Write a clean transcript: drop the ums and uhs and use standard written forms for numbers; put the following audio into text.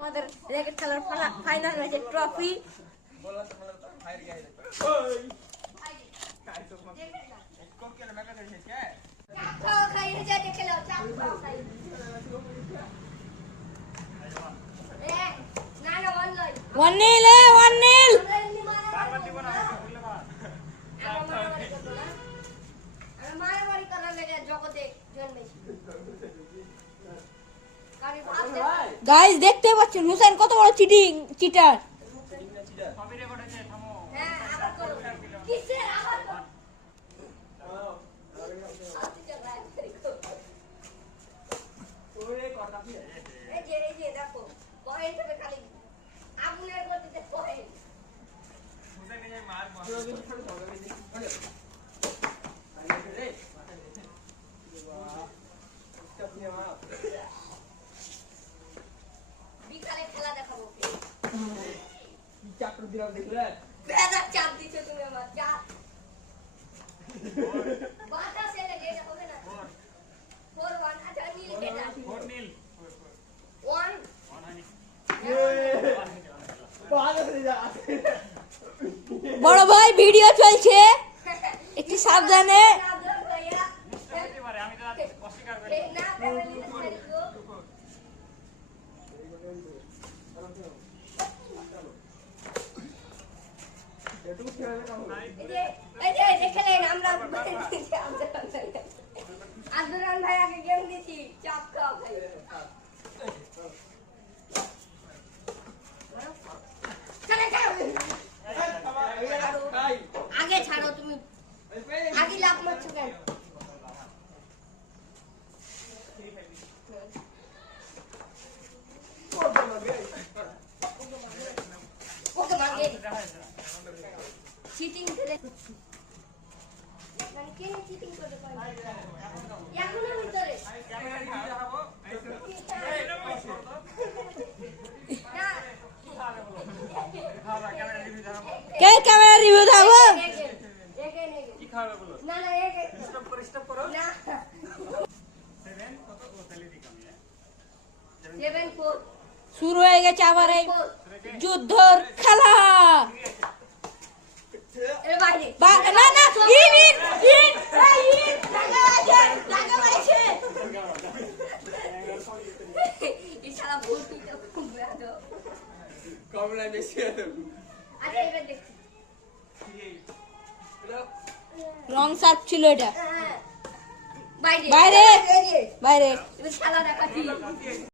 আমাদের র্যাকেট খেলার ফাইনাল ম্যাচে ট্রফি ওয়ান নীল গাইস দেখতে পাচ্ছেন হুসেন কত বড় চিটার বিকালে খেলা দেখাবো চাপ দিলাম দেখলে বেদা চাপ দিছো তুমি আমার চাপ বাতা সেলে এটা হবে না 4-1 আচ্ছা নীল এটা 4 নীল 1 বড় ভাই ভিডিও চলছে একটু সাবধানে আব্দুরান ভাই আগে গেম দিছি চাপ খাও ভাই আগে ছাড়ো তুমি আগে লাভ মারছো কেন চিটিং করে মানে কে চিটিং করে এখনো ভিতরে কে ক্যামেরা রিভিউ দাও কি খাবে বলো না না স্টপ করো না 7 কত ও তাহলে দিকাম 7-4 শুরু হয়ে গেছে আবার এই যুদ্ধর খেলা এ বাইরে না না ইন লাগা মারছে ইশারা বলতি তো খুব বড় কমলা বেশি আছে আচ্ছা এবার দেখছি রং সার্ভ ছিল এটা বাইরে বাইরে বাইরে খেলা দেখাচ্ছি